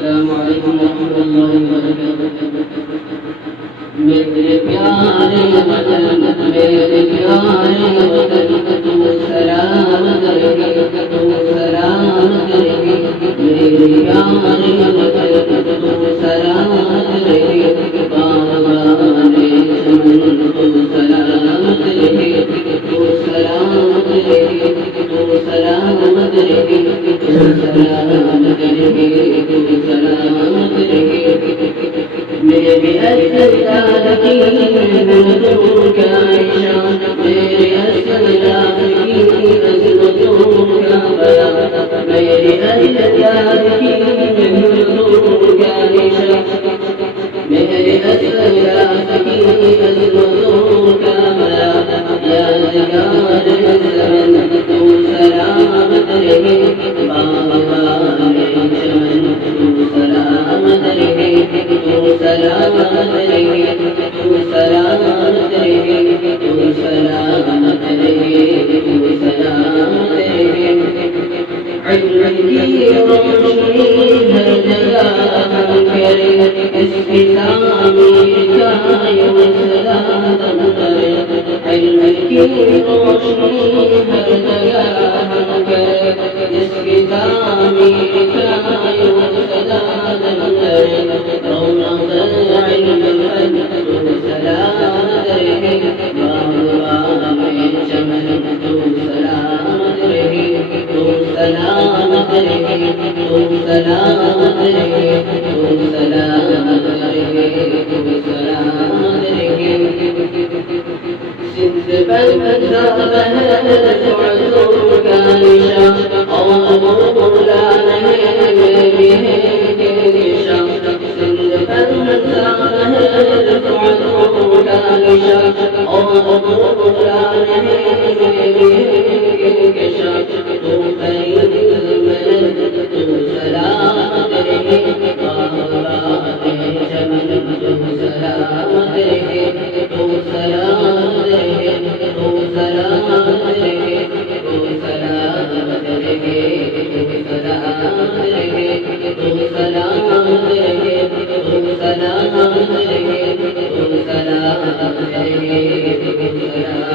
السلام علیکم ورحمۃ اللہ وبرکاتہ۔ میرے پیارے وطن، میرے پیارے وطن، تم سلام کرے، تم سلام کرے، میرے پیارے وطن تم سلام کرے، باغبانے چمن تم سلام کرے، تم سلام کرے، تم سلام کرے، تم سلام کرے، تم سلام کرے، میرے اسلام کی عظمتوں کا نشان، میرے اسلام کی عظمتوں کا بیان، میرے اسلام کی عظمتوں کا نشان، میرے اسلام کی عظمتوں کا بیان، یادگار زمن تم سلام کرے، باغبانے چمن تم سلام کرے، تم سلام کرے، تم سلام کرے، تم سلام کرے، تم سلام کرے، علم کی روشنی ہر جگہ ہم کرے، اس کی تعمیر کا یوں سلام کرے، علم کی روشنی ہر جگہ ہم کرے، اس کی تعمیر کا یوں سلام کرے، رونق علم فن تم سلام کرے، باغبانے چمن تم سلام کرے، تم سلام کرے، تم سلام کرے، تم سلام کرے، تم سلام کرے، سندھ پر بہر سعدوں کا نشان، اور مولا نہیں بھی ہے کہ نشان، سندھ پر بہر سعدوں کا نشان، اور مولا نہیں بھی ہے کہ نشان، تم خیر الملک تم سلام کرے، باغبانے چمن تم سلام کرے، تم سلام کرے، تم سلام کرے، تم سلام کرے، تم سلام کرے، تم سلام کرے، تم سلام کرے، تم سلام کرے، تم سلام